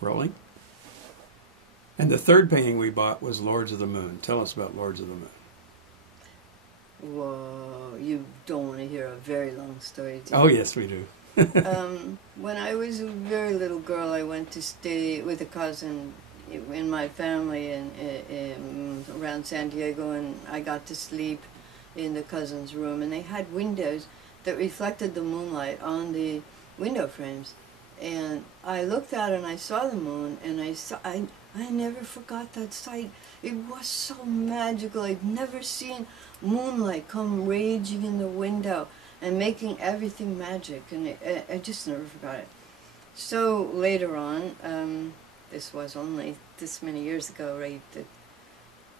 Rolling. And the third painting we bought was Lords of the Moon. Tell us about Lords of the Moon. Whoa, you don't want to hear a very long story, do you? Oh, yes, we do. When I was a very little girl, I went to stay with a cousin in my family in around San Diego, and I got to sleep in the cousin's room, and they had windows that reflected the moonlight on the window frames. And I looked out and I saw the moon, and I never forgot that sight. It was so magical. I'd never seen moonlight come raging in the window and making everything magic, and I just never forgot it. So later on, this was only this many years ago, right, that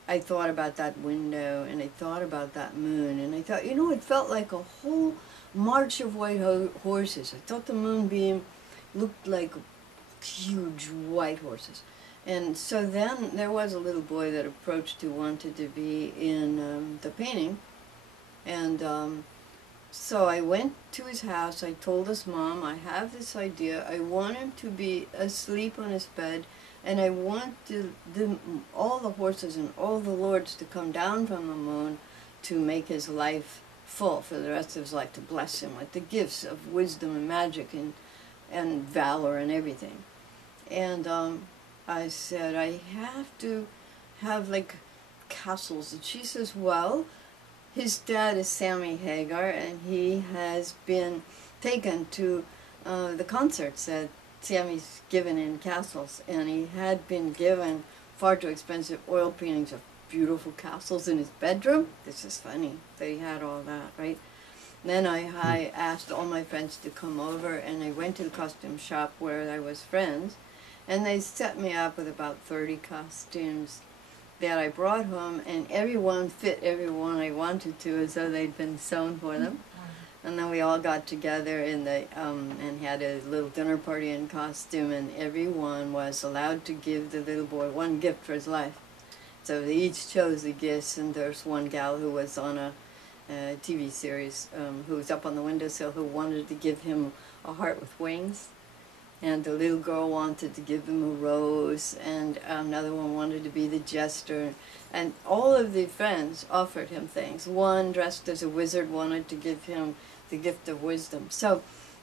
I thought about that window, and I thought about that moon, and I thought, you know, it felt like a whole march of white horses. I thought the moonbeam looked like huge white horses. And so then there was a little boy that approached who wanted to be in the painting, and so I went to his house. I told his mom, I have this idea. I want him to be asleep on his bed, and I want all the horses and all the lords to come down from the moon to make his life full for the rest of his life, to bless him with the gifts of wisdom and magic and valor and everything. And I said, I have to have like castles. And she says, well, his dad is Sammy Hagar, and he has been taken to the concerts that Sammy's given in castles, and he had been given far too expensive oil paintings of beautiful castles in his bedroom. This is funny that he had all that, right? Then I asked all my friends to come over, and I went to the costume shop where I was friends, and they set me up with about 30 costumes that I brought home, and everyone fit everyone I wanted to as though they'd been sewn for them. And then we all got together and had a little dinner party in costume, and everyone was allowed to give the little boy one gift for his life. So they each chose the gifts, and there's one gal who was on a TV series who was up on the windowsill who wanted to give him a heart with wings. And the little girl wanted to give him a rose, and another one wanted to be the jester. And all of the friends offered him things. One, dressed as a wizard, wanted to give him the gift of wisdom. So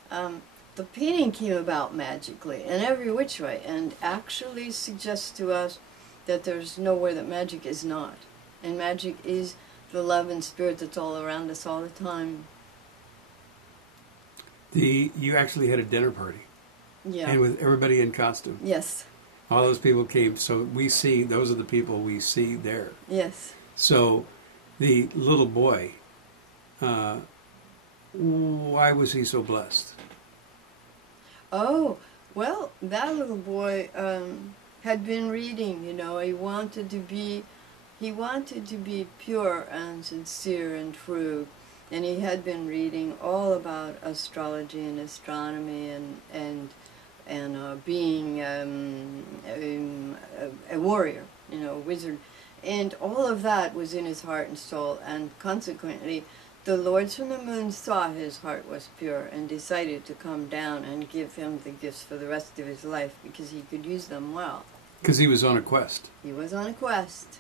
the painting came about magically in every which way, and actually suggests to us that there's nowhere that magic is not. And magic is the love and spirit that's all around us all the time. You actually had a dinner party. Yeah. And with everybody in costume. Yes. All those people came, so we see, those are the people we see there. Yes. So the little boy, why was he so blessed? Oh, well, that little boy had been reading, you know. He wanted to be pure and sincere and true. And he had been reading all about astrology and astronomy and being a warrior, you know, a wizard. And all of that was in his heart and soul, and consequently the lords from the moon saw his heart was pure and decided to come down and give him the gifts for the rest of his life because he could use them well. Because he was on a quest. He was on a quest.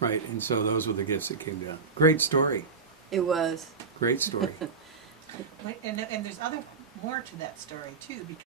Right, and so those were the gifts that came down. Great story. It was. Great story. And there's more to that story, too, because